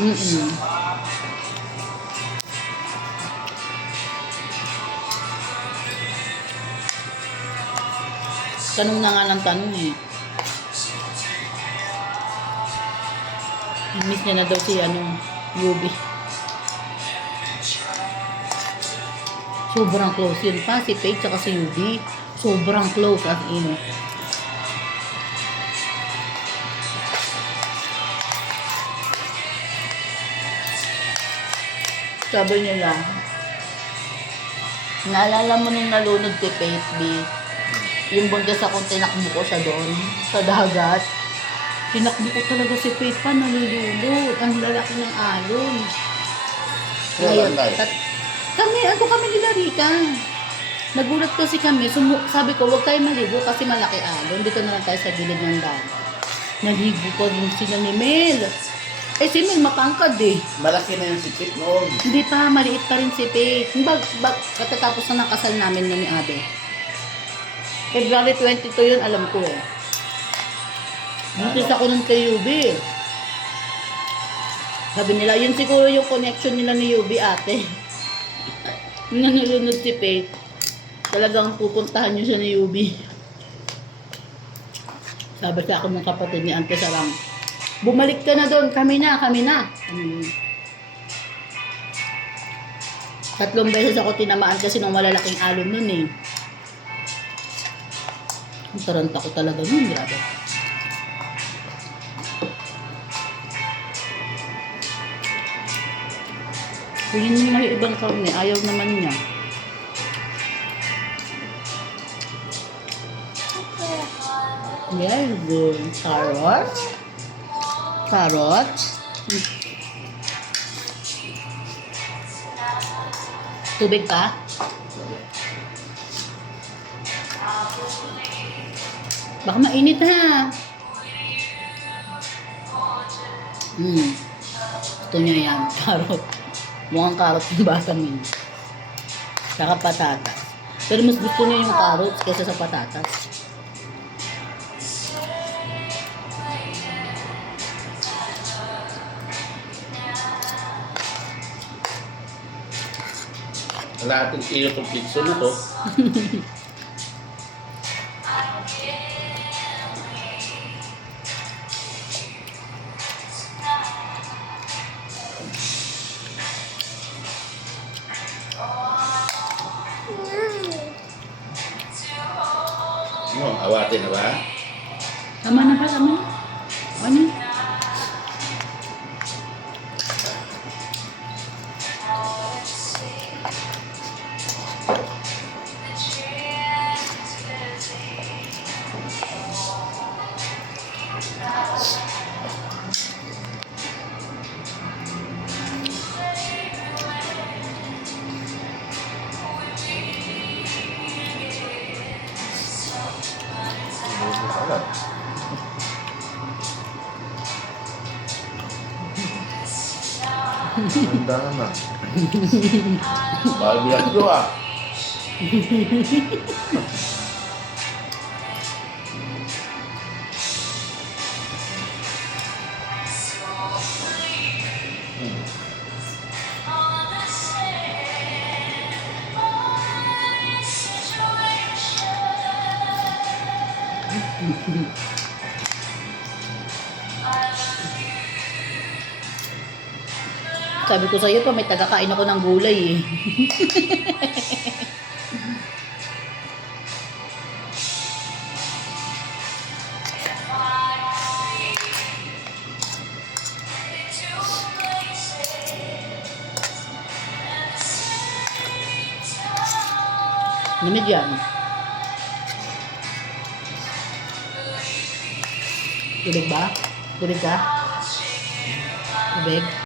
Mm-mm. Tanong na nga ng tanong eh. Miss niya na daw si Yubi. Sobrang close yun pa. Si Paige tsaka si Yubi. Sobrang close as in. Sabi nila, naalala mo nung nalunod si Paige B? Yung buntis akong tinakbo ko siya doon, sa dagat. Tinakbo ko talaga si Paige pa, nalulunod. Ang lalaki ng alon. Ngayon, kami nila Rika. Nagulat kasi kami, sabi ko, huwag tayo maligo kasi malaki alon. Dito na lang tayo sa gilid ng dagat. Naligo pa din sila ni Mel. Eh si Mel matangkad eh. Malaki na yung sipit noon. Hindi pa, maliit pa rin si Paige. Katatapos na ng kasal namin ni Abe. February 22 yun, alam ko eh. Buntis ako nun kay Yubi. Sabi nila, yun siguro yung connection nila ni Yubi ate. Nung nalunod si Paige, talagang pupuntahan niyo siya ni Yubi. Sabi sa ako ng kapatid ni Ante Sarang, bumalik ka na doon, kami na. 3 beses ako tinamaan kasi ng malalaking alon nun eh. Ang taranta ko talaga nun, grabe. Tingin mo may ibang karne, ayaw naman niya. Very good. Carrot. Tubig pa? Baka mainit ha. Gusto niya yan. Carrot. Mukhang carrot yung basang yun. Saka patatas. Pero mas gusto niya yung carrots kaysa sa patatas. Wala ating iyo itong pizza na to. Awatin na ba? Tama na ba? Ano? Handa na. Bahagian ko ah. Sabi ko sa iyo pa, may tagakain ako ng gulay eh. Lamig yan. Tubig ba? Tubig ka? Tubig?